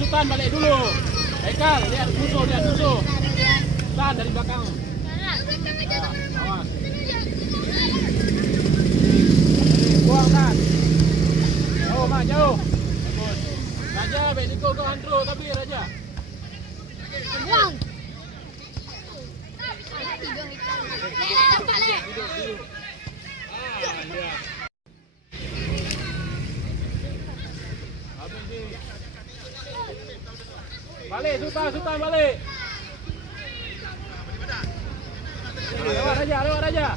Sultan balik dulu. Haikal, lihat musuh, lihat musuh. Sultan dari belakang. Awas. Buang kan. Jauh, Mak, jauh. Bagus. Raja, baik Niko kau antro tapi Raja. Buang. Balik, Sultan balik. Lewat Raja.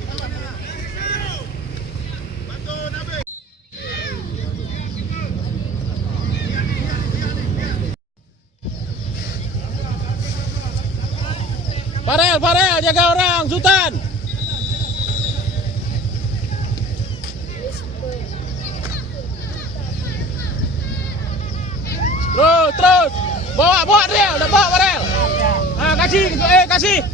Farel, jaga orang, Sultan. Terus. Bawa Farel, dah bawa Farel. Kasih.